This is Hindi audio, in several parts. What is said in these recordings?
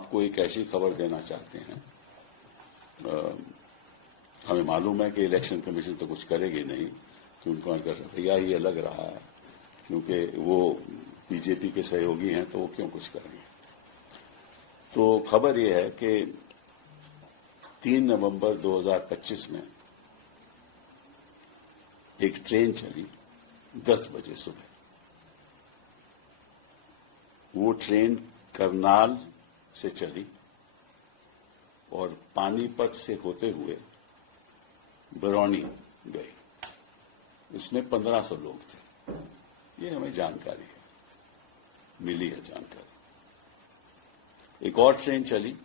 आपको एक ऐसी खबर देना चाहते हैं। हमें मालूम है कि इलेक्शन कमीशन तो कुछ करेगी नहीं, कि उनको अगर रवैया ही अलग रहा है, क्योंकि वो बीजेपी के सहयोगी हैं, तो वो क्यों कुछ करेंगे। तो खबर ये है कि 3 नवंबर 2025 में एक ट्रेन चली 10 बजे सुबह। वो ट्रेन करनाल से चली और पानीपत से होते हुए बरौनी गई। इसमें 1500 लोग थे। ये हमें जानकारी है, मिली है जानकारी। एक और ट्रेन चली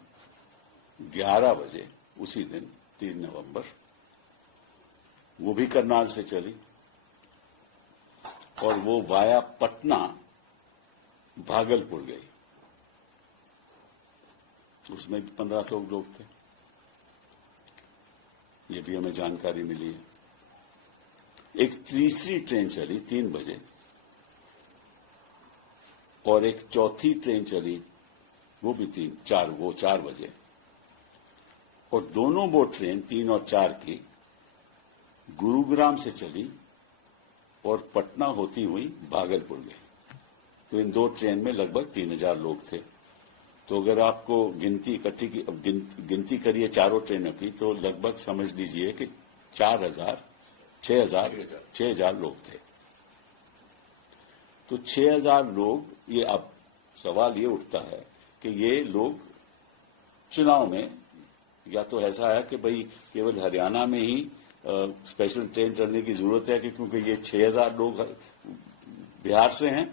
11 बजे उसी दिन 3 नवंबर, वो भी करनाल से चली और वो वाया पटना भागलपुर गई। उसमें भी 1500 लोग थे। ये भी हमें जानकारी मिली है। एक तीसरी ट्रेन चली 3 बजे और एक चौथी ट्रेन चली वो भी 4 बजे, और दोनों वो ट्रेन 3 और 4 की गुरुग्राम से चली और पटना होती हुई भागलपुर गई। तो इन 2 ट्रेन में लगभग 3000 लोग थे। तो अगर आपको गिनती इकट्ठी की गिनती करिए चारों ट्रेनों की, तो लगभग समझ लीजिए कि 6,000 लोग थे। तो 6,000 लोग, ये अब सवाल ये उठता है कि ये लोग चुनाव में, या तो ऐसा है कि भाई केवल हरियाणा में ही स्पेशल ट्रेन चलने की जरूरत है कि क्योंकि ये 6,000 लोग बिहार से हैं,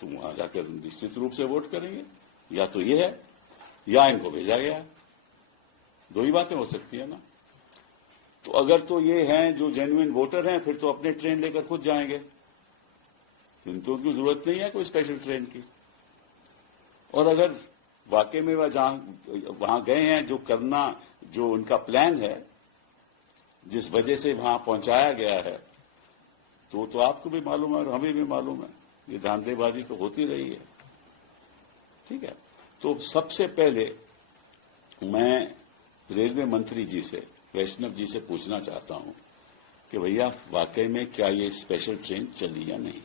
तो वहां जाकर निश्चित रूप से वोट करेंगे। या तो ये है या इनको भेजा गया। 2 ही बातें हो सकती है ना। तो अगर तो ये हैं जो जेन्युइन वोटर हैं, फिर तो अपने ट्रेन लेकर खुद जाएंगे, इनको उनकी जरूरत नहीं है कोई स्पेशल ट्रेन की। और अगर वाकई में वहां गए हैं, जो करना, जो उनका प्लान है, जिस वजह से वहां पहुंचाया गया है, तो आपको भी मालूम है और हमें भी मालूम है, ये धांधलेबाजी तो होती रही है। ठीक है। तो सबसे पहले मैं रेलवे मंत्री जी से, वैष्णव जी से पूछना चाहता हूं कि भैया वाकई में क्या ये स्पेशल ट्रेन चली या नहीं।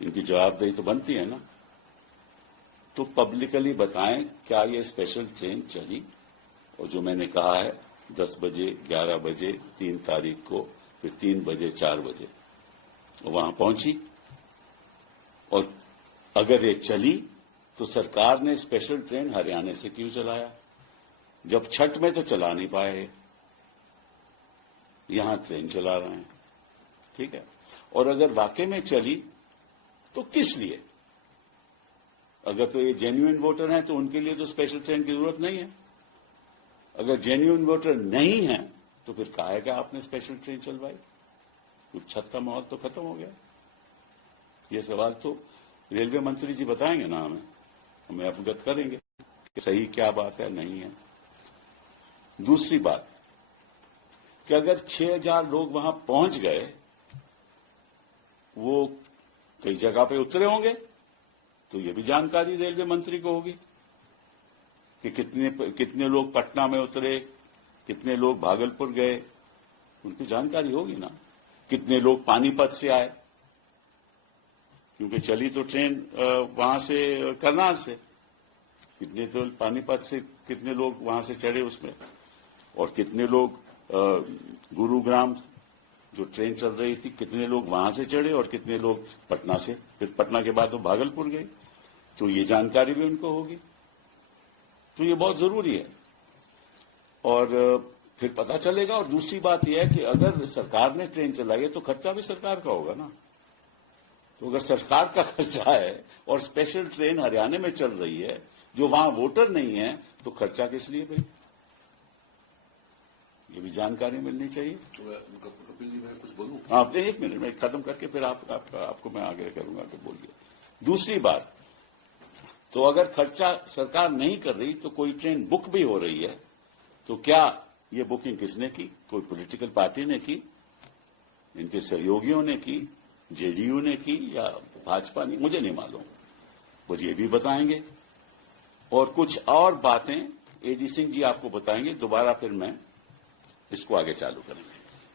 इनकी जवाबदेही तो बनती है ना। तो पब्लिकली बताएं क्या ये स्पेशल ट्रेन चली। और जो मैंने कहा है 10 बजे, 11 बजे, 3 तारीख को, फिर 3 बजे, 4 बजे वहां पहुंची। और अगर ये चली तो सरकार ने स्पेशल ट्रेन हरियाणा से क्यों चलाया, जब छठ में तो चला नहीं पाए, यहां ट्रेन चला रहे हैं। ठीक है। और अगर वाकई में चली तो किस लिए। अगर तो ये जेन्युइन वोटर हैं तो उनके लिए तो स्पेशल ट्रेन की जरूरत नहीं है। अगर जेन्युइन वोटर नहीं है तो फिर काहे का आपने स्पेशल ट्रेन चलवाई। कुछ छठ का माहौल तो खत्म हो गया। ये सवाल तो रेलवे मंत्री जी बताएंगे ना, हमें अवगत करेंगे कि सही क्या बात है, नहीं है। दूसरी बात कि अगर 6,000 लोग वहां पहुंच गए, वो कई जगह पे उतरे होंगे, तो ये भी जानकारी रेलवे मंत्री को होगी कि कितने लोग पटना में उतरे, कितने लोग भागलपुर गए, उनकी जानकारी होगी ना। कितने लोग पानीपत से आए, क्योंकि चली तो ट्रेन वहां से करनाल से, कितने तो पानीपत से कितने लोग वहां से चढ़े उसमें, और कितने लोग गुरुग्राम जो ट्रेन चल रही थी, कितने लोग वहां से चढ़े और कितने लोग पटना से, फिर पटना के बाद वो भागलपुर गए। तो ये जानकारी भी उनको होगी। तो ये बहुत जरूरी है और फिर पता चलेगा। और दूसरी बात यह है कि अगर सरकार ने ट्रेन चलाई है तो खर्चा भी सरकार का होगा ना। तो अगर सरकार का खर्चा है और स्पेशल ट्रेन हरियाणा में चल रही है, जो वहां वोटर नहीं है, तो खर्चा किस लिए भाई, ये भी जानकारी मिलनी चाहिए। मैं कुछ बोलूं? हाँ, 1 मिनट में खत्म करके फिर आपको मैं आगे करूंगा तो बोलिए। दूसरी बात, तो अगर खर्चा सरकार नहीं कर रही तो कोई ट्रेन बुक भी हो रही है, तो क्या ये बुकिंग किसने की? कोई पॉलिटिकल पार्टी ने की, इनके सहयोगियों ने की, जेडीयू ने की या भाजपा ने, मुझे नहीं मालूम। वो ये भी बताएंगे और कुछ और बातें एडी सिंह जी आपको बताएंगे, दोबारा फिर मैं इसको आगे चालू करेंगे।